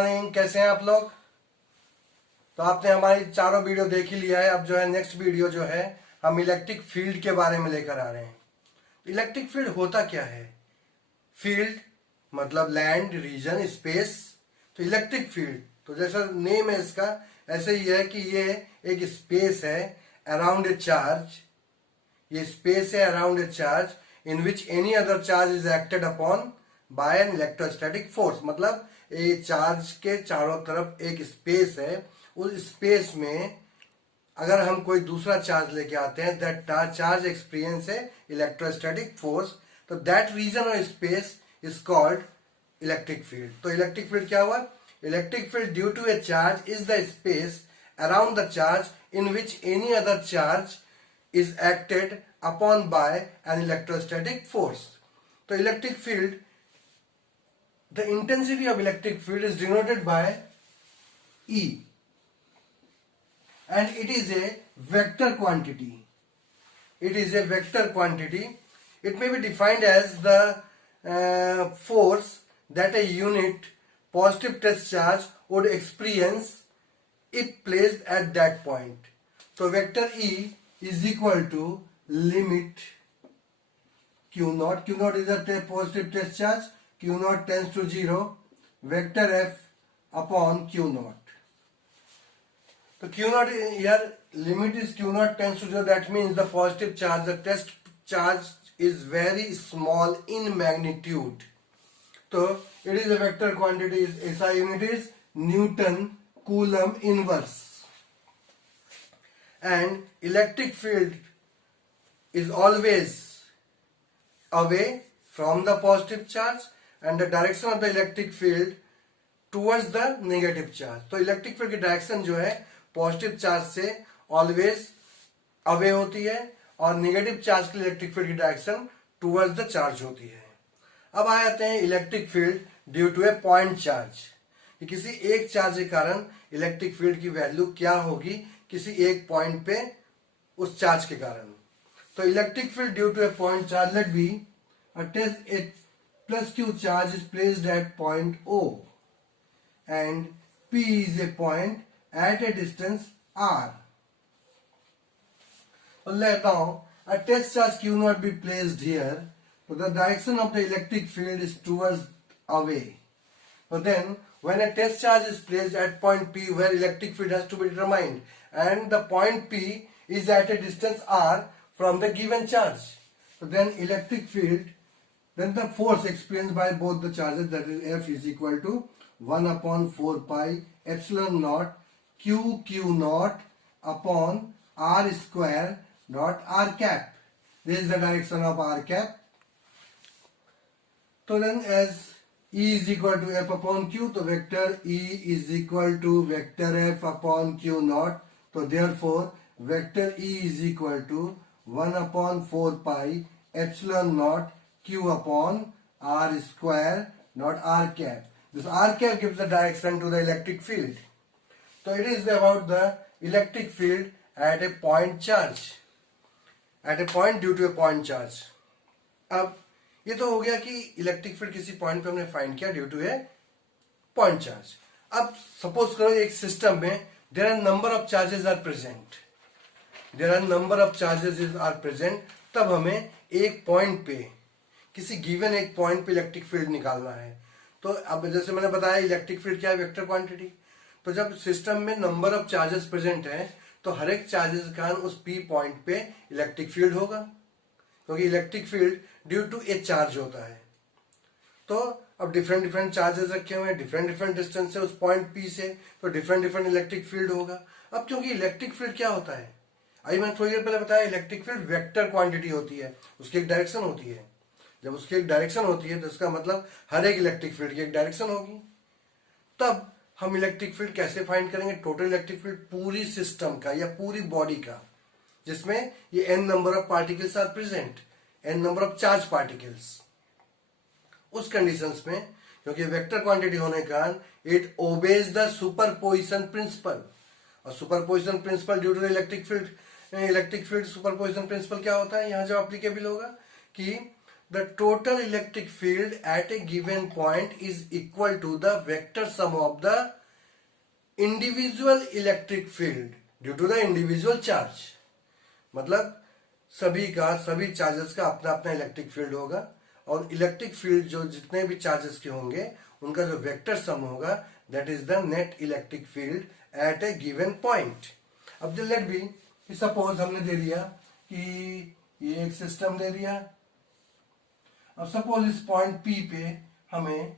Morning, कैसे हैं आप लोग। तो आपने हमारी चारों वीडियो देख ही लिया है। अब जो है नेक्स्ट वीडियो जो है हम इलेक्ट्रिक फील्ड के बारे में लेकर आ रहे हैं। इलेक्ट्रिक फील्ड होता क्या है? फील्ड मतलब लैंड, रीजन, स्पेस। तो इलेक्ट्रिक फील्ड तो जैसा नेम है इसका, ऐसे ही है कि ये एक स्पेस है अराउंड ए चार्ज। ये स्पेस है around a charge in which any other charge is acted upon by an electrostatic force. मतलब ये चार्ज के चारों तरफ एक स्पेस है, उस स्पेस में अगर हम कोई दूसरा चार्ज लेके आते हैं, दैट चार्ज एक्सपीरियंस है इलेक्ट्रोस्टैटिक फोर्स, तो दैट रीजन और space is called electric field. तो इलेक्ट्रिक फील्ड क्या हुआ? Electric field due to a charge is the space around the charge in which any other charge is acted upon by an electrostatic force. So electric field, the intensity of electric field is denoted by E, and it is a vector quantity. It is a vector quantity. It may be defined as the force that a unit positive test charge would experience if placed at that point. So vector E is equal to limit q naught is a positive test charge, q naught tends to 0, vector f upon q naught. So q naught here, limit is q naught tends to 0, that means the positive charge, the test charge is very small in magnitude. So it is a vector quantity, SI unit is Newton Coulomb inverse. And electric field is always away from the positive charge and the direction of the electric field towards the negative charge. तो electric field की direction जो है positive charge से always away होती है और negative charge की electric field की डायरेक्शन टुवर्ड्स द चार्ज होती है। अब आ जाते हैं electric field due to a point charge. किसी एक चार्ज के कारण इलेक्ट्रिक फील्ड की वैल्यू क्या होगी किसी एक पॉइंट पे उस चार्ज के कारण। तो electric field due to a point charge, let be a plus q charge is placed at point O and P is a point at a distance r. So let now a test charge q naught be placed here. So the direction of the electric field is towards away. So then when a test charge is placed at point P where electric field has to be determined and the point P is at a distance r from the given charge. So then electric field, then the force experienced by both the charges, that is F is equal to 1 upon 4 pi epsilon naught q naught upon r square dot r cap. This is the direction of r cap. So then as E is equal to F upon Q, so vector E is equal to vector F upon Q naught. So therefore vector E is equal to 1 upon 4 pi epsilon naught Q upon R square not R cap. This R cap gives the direction to the electric field. So it is about the electric field at a point charge, at a point due to a point charge. अब ये तो हो गया कि electric field किसी point पे हमने find किया due to a point charge. अब सपोज करो एक सिस्टम में there are number of charges are present, there are number of charges are present, तब हमें एक पॉइंट पे किसी गिवन एक पॉइंट पे इलेक्ट्रिक फील्ड निकालना है। तो अब जैसे मैंने बताया इलेक्ट्रिक फील्ड क्या है? Vector quantity. तो जब सिस्टम में नंबर ऑफ चार्जेस प्रेजेंट है तो हर एक चार्जेस के कारण उस पी पॉइंट पे इलेक्ट्रिक फील्ड होगा, क्योंकि electric field due to a charge होता है। तो अब डिफरेंट डिफरेंट चार्जेस रखे हुए हैं, डिफरेंट डिफरेंट डिस्टेंस से उस पॉइंट पी से, तो डिफरेंट डिफरेंट इलेक्ट्रिक फील्ड होगा। अब क्योंकि इलेक्ट्रिक फील्ड क्या होता है, अभी मैंने थोड़ी देर पहले बताया, इलेक्ट्रिक फील्ड वेक्टर क्वांटिटी होती है, उसकी एक डायरेक्शन होती है। जब उसकी एक डायरेक्शन होती है तो इसका मतलब हर एक इलेक्ट्रिक फील्ड की एक डायरेक्शन होगी। तब हम इलेक्ट्रिक फील्ड कैसे फाइंड करेंगे? टोटल इलेक्ट्रिक फील्ड पूरी सिस्टम का या पूरी बॉडी का, जिसमें ये n number of particles are present, n number of charge particles. उस कंडीशंस में क्योंकि वेक्टर क्वांटिटी होने के कारण it obeys the superposition principle. और superposition principle due to the electric field superposition principle क्या होता है यहाँ जो एप्लीकेबल होगा कि the total electric field at a given point is equal to the vector sum of the individual electric field due to the individual charge. मतलब सभी charges का अपना अपना इलेक्ट्रिक फील्ड होगा और इलेक्ट्रिक फील्ड जो जितने भी चार्जेस के होंगे उनका जो वेक्टर सम होगा that is the net electric field eight A given point. अब लेट बी कि सपोज हमने दे दिया कि ये एक सिस्टम दे दिया. अब सपोज इस पॉइंट P पे हमें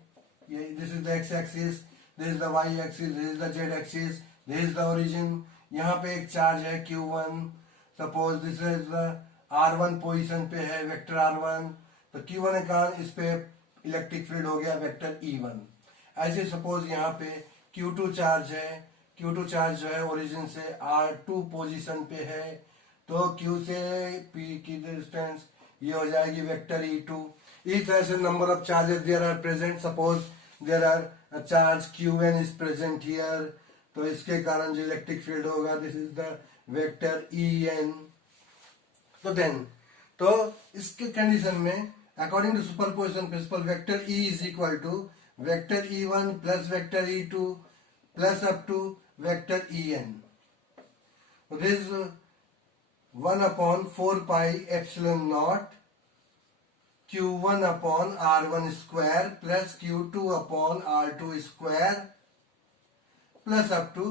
ये this is the X axis, this is the Y axis, this is the Z axis, this is the origin. यहाँ पे एक चार्ज है Q1. Suppose this is the R1 position पे है वेक्टर R1, तो Q1 के कारण इस पे इलेक्ट्रिक फील्ड हो गया वेक्टर E1. ऐसे सपोज यहाँ पे Q2 चार्ज है, Q2 चार्ज जो है ओरिजिन से R2 पोजीशन पे है, तो Q से P की डिस्टेंस ये हो जाएगी वेक्टर E2. इस तरह से number of charges there are present. Suppose there are charge Qn is present here, तो इसके कारण जो इलेक्ट्रिक फील्ड होगा this is the vector En. तो देन तो इसके कंडीशन में according to superposition principle vector E is equal to vector E1 plus vector E2 plus up to vector En. This is 1 upon 4 pi epsilon naught Q1 upon R1 square plus Q2 upon R2 square plus up to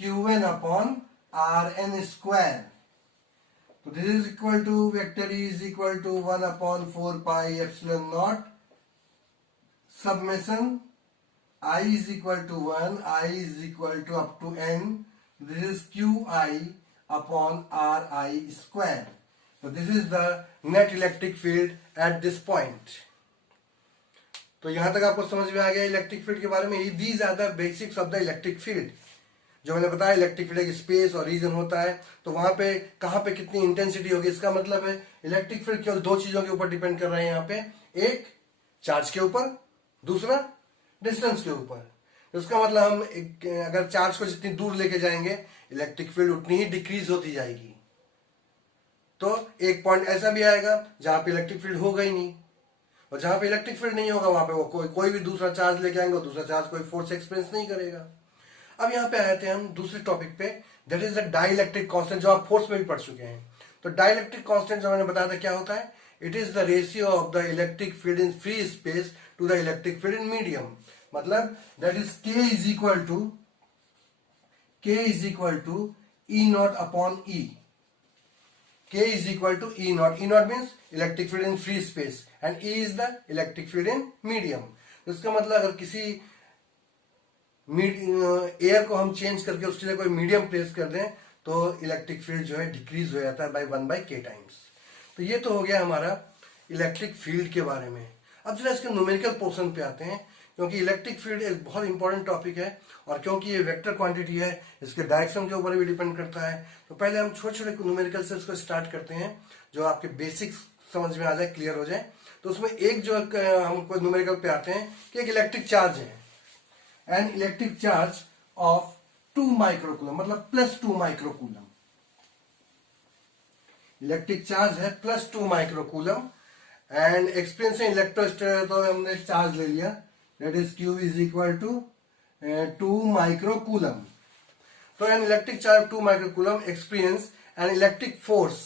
Qn upon Rn square. So this is equal to vector E is equal to 1 upon 4 pi epsilon naught summation I is equal to 1, I is equal to up to n. This is Qi upon Ri square. So this is the net electric field at this point. तो यहां तक आपको समझ में आ गया electric field के बारे में. These are the basics of the electric field. जो मैंने बताया इलेक्ट्रिक फील्ड एक स्पेस और रीजन होता है, तो वहां पे कहां पे कितनी इंटेंसिटी होगी, इसका मतलब है इलेक्ट्रिक फील्ड केवल दो चीजों के ऊपर डिपेंड कर रहे हैं यहाँ पे. एक चार्ज के ऊपर, दूसरा डिस्टेंस के ऊपर. इसका मतलब हम अगर चार्ज को जितनी दूर लेके जाएंगे इलेक्ट्रिक फील्ड उतनी ही डिक्रीज होती जाएगी. तो एक पॉइंट ऐसा भी आएगा जहां पे इलेक्ट्रिक फील्ड होगा ही नहीं, और जहां पे इलेक्ट्रिक फील्ड नहीं होगा वहां पे वो कोई भी दूसरा चार्ज लेके आएंगे, दूसरा चार्ज कोई फोर्स एक्सपीरियंस नहीं करेगा. अब यहाँ पे आए थे हम दूसरे टॉपिक पे, that is the dielectric constant, जो आप फोर्स में भी पढ़ चुके हैं. तो डाइलेक्ट्रिक कांस्टेंट जो मैंने बताया था क्या होता है, it is the ratio of the electric field in free space to the electric field in medium. मतलब that is K is equal to E not upon E. K is equal to E naught. E naught means electric field in free space and E is the electric field in medium. तो इसका मतलब अगर किसी air को हम change करके उसके लिए कोई मीडियम प्लेस कर दें तो इलेक्ट्रिक फील्ड जो है डिक्रीज हो जाता है बाय 1/k टाइम्स. तो ये तो हो गया हमारा इलेक्ट्रिक फील्ड के बारे में. अब जरा इसके न्यूमेरिकल पोर्शन पे आते हैं, क्योंकि इलेक्ट्रिक फील्ड एक बहुत इंपॉर्टेंट टॉपिक है और क्योंकि ये वेक्टर क्वांटिटी है इसके डायरेक्शन के ऊपर भी डिपेंड करता है. तो पहले हम छोटे छोटे न्यूमेरिकल से इसको स्टार्ट करते हैं जो आपके बेसिक्स समझ में आ जाए, क्लियर हो जाए. तो उसमें एक जो हमको न्यूमेरिकल पे आते हैं कि एक इलेक्ट्रिक चार्ज है, an electric charge of 2 microcoulomb, मतलब +2 माइक्रोकूलम. इलेक्ट्रिक चार्ज है +2 microcoulomb and experience in electrostatic तो हमने चार्ज ले लिया, that is Q is equal to 2 microcoulomb. So an electric charge of 2 microcoulomb experience an electric force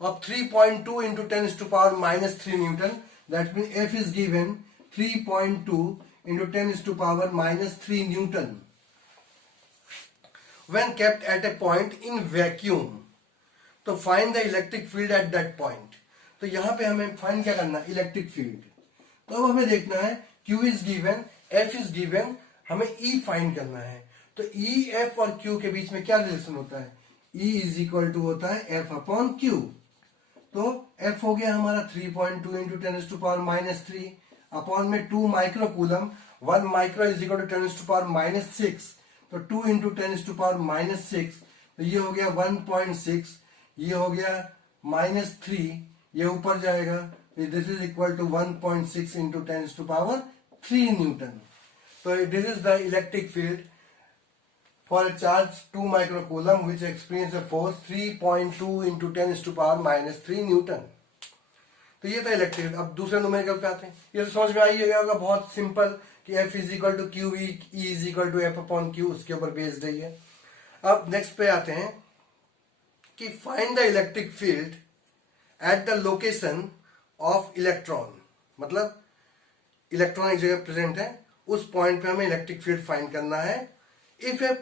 of 3.2 into 10 to the power minus 3 Newton. That means F is given 3.2 into 10 to the power minus 3 Newton when kept at a point in vacuum. तो find the electric field at that point. तो यहाँ पे हमें find क्या करना है, electric field. तो अब हमें देखना है Q is given, F is given, हमें E फाइंड करना है. तो E, F और Q के बीच में क्या रिलेशन होता है, E इज इक्वल टू होता है F अपॉन Q. तो F हो गया हमारा 3.2 into 10 to power minus 3 upon में 2 microcoulomb, 1 micro is equal to 10 to power minus 6. तो 2 इंटू 10 टू पावर माइनस 6, तो ये हो गया 1.6, ये हो गया -3, ये ऊपर जाएगा, this is equal to 1.6 into 10 to power 3 newton. So this is the electric field for a charge 2 microcoulomb which experience a force 3.2 into 10 to the power minus 3 Newton. तो ये था इलेक्ट्रिक। अब दूसरे न्यूमेरिकल पे आते हैं। ये तो समझ में आ ही गया होगा, बहुत सिंपल कि F is equal to Q, E is equal to F upon Q, उसके ऊपर बेस्ड है ये। अब नेक्स्ट पे आते हैं कि find the electric field at the location of electron. मतलब इलेक्ट्रॉन एक जगह प्रेजेंट है, उस पॉइंट पे हमें इलेक्ट्रिक फील्ड फाइंड करना है। If a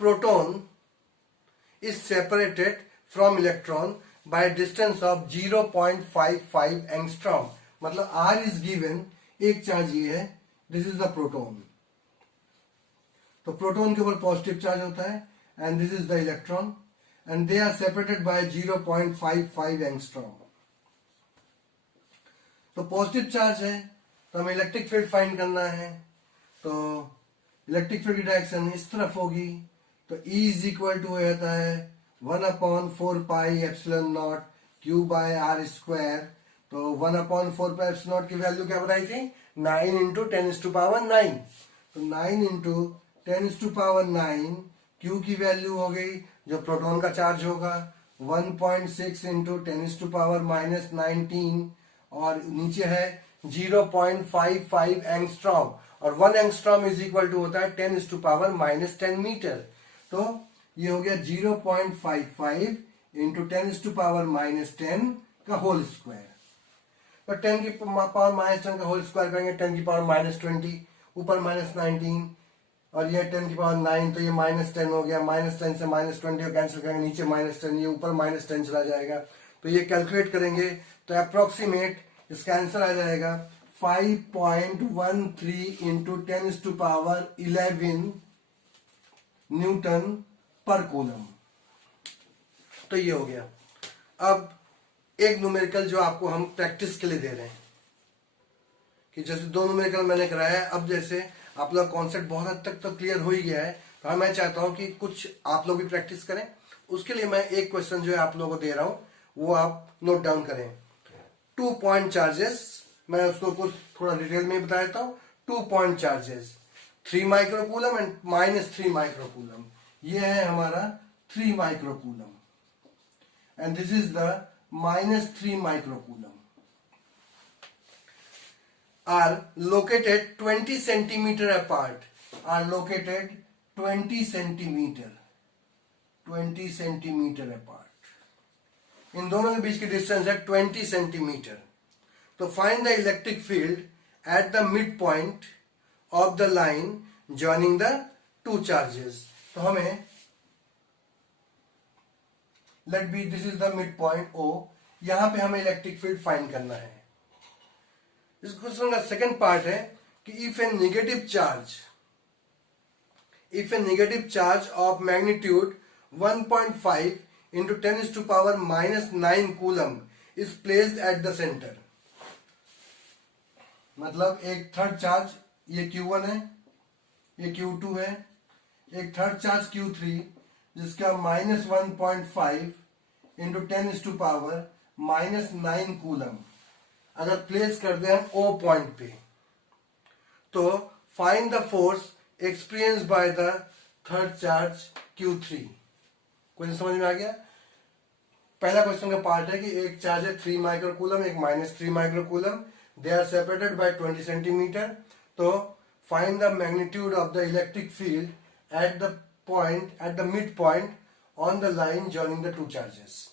proton is separated from electron by distance of 0.55 angstrom. मतलब R इज गिवन, एक चार्ज ये है, दिस इज द प्रोटॉन। तो प्रोटॉन के ऊपर पॉजिटिव चार्ज होता है and this is the electron and they are separated by 0.55 angstrom. तो पॉजिटिव चार्ज है तो हमें इलेक्ट्रिक फील्ड फाइंड करना है। तो इलेक्ट्रिक फील्ड की डायरेक्शन इस तरफ होगी। तो E इज इक्वल टू रहता है 1/4 epsilon naught Q by R square. तो 1/4 एप्सिलॉन की वैल्यू क्या बताई थी? 9 इंटू 10⁻⁹। तो 9 इंटू 10⁻⁹, क्यू की वैल्यू हो गई जो प्रोटॉन का चार्ज होगा 1.6 इंटू 10⁻⁻19 और नीचे है 0.55 एंगस्ट्रॉम और 1 एंगस्ट्रॉम इज इक्वल टू होता है 10⁻⁻10 मीटर। तो ये हो गया 0.55 इंटू 10⁻⁻10 का होल स्क्वायर। तो 10 की पावर -10 का होल स्क्वायर करेंगे 10 की पावर -20, ऊपर -19 और ये 10 की पावर 9, तो ये -10 हो गया। -10 से -20 को कैंसिल करेंगे, नीचे -10, ये ऊपर -10 चला जाएगा। तो ये कैलकुलेट करेंगे तो अप्रोक्सीमेट इसका आंसर आ जाएगा 5.13 इंटू 10⁻11 न्यूटन पर कूलम। तो ये हो गया। अब एक न्यूमेरिकल जो आपको हम प्रैक्टिस के लिए दे रहे हैं कि जैसे 2 न्यूमेरिकल मैंने कराया है, अब जैसे आप लोग कॉन्सेप्ट बहुत हद तक तो क्लियर हो ही गया है, तो मैं चाहता हूं कि कुछ आप लोग भी प्रैक्टिस करें। उसके लिए मैं एक क्वेश्चन जो है आप लोगों को दे रहा हूं, वो आप नोट डाउन करें। 2 पॉइंट चार्जेस, मैं उसको कुछ थोड़ा डिटेल में बता देता हूं। 2 point charges 3 microcoulomb and -3 microcoulomb. ये है हमारा 3 microcoulomb and this is the -3 microcoulomb are located 20 centimeter apart, are located 20 centimeter apart। इन दोनों के बीच की डिस्टेंस है 20 सेंटीमीटर। तो find the electric field at the mid point of the line joining the 2 charges. तो हमें let be this is the mid point O, यहां पे हमें इलेक्ट्रिक फील्ड फाइंड करना है। इस क्वेश्चन का सेकंड पार्ट है कि if A negative charge of magnitude 1.5 into 10⁻⁻9 coulomb is placed at the centre. मतलब एक थर्ड चार्ज, ये Q1 है, ये Q2 है, एक थर्ड चार्ज Q3 जिसका -1.5 इंटू 10⁻⁻9 कूलम अगर प्लेस कर दे हम O पॉइंट पे, तो find the force experience by the third charge Q3। Question समझ में आ गया? पहला क्वेश्चन का पार्ट है कि एक चार्ज है 3 माइक्रोकूलम, एक -3 microcoulomb, they are separated by 20 centimetre. तो find the magnitude of the electric field at the mid point on the line joining the 2 charges.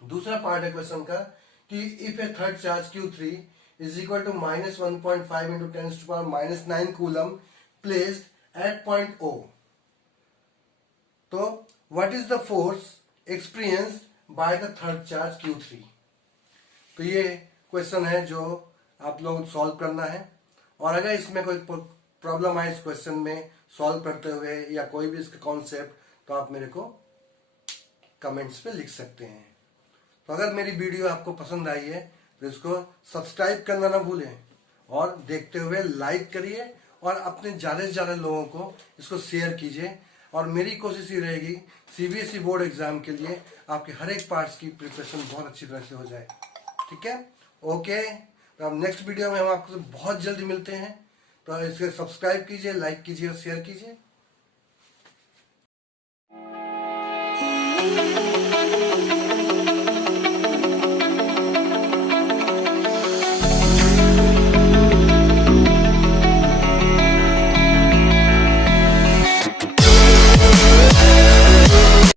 दूसरा पार्ट है क्वेश्चन का कि if a third charge Q3 is equal to -1.5 into 10⁻⁻9 coulomb placed at point O, तो what is the force experienced by the third charge Q3? तो ये question है जो आप लोग सॉल्व करना है। और अगर इसमें कोई प्रॉब्लम आए इस क्वेश्चन में सॉल्व करते हुए या कोई भी इसका कॉन्सेप्ट, तो आप मेरे को कमेंट्स पे लिख सकते हैं। तो अगर मेरी वीडियो आपको पसंद आई है तो इसको सब्सक्राइब करना ना भूलें और देखते हुए लाइक करिए और अपने ज़्यादा से ज़्यादा लोगों को इसको शेयर कीजिए। और मेरी कोशिश ये रहेगी CBSE बोर्ड एग्जाम के लिए आपके हर एक पार्ट्स की प्रिपरेशन बहुत अच्छी तरह से हो जाए। ठीक है, ओके। तो अब नेक्स्ट वीडियो में हम आपको बहुत जल्दी मिलते हैं। तो इसके सब्सक्राइब कीजिए, लाइक कीजिए और शेयर कीजिए।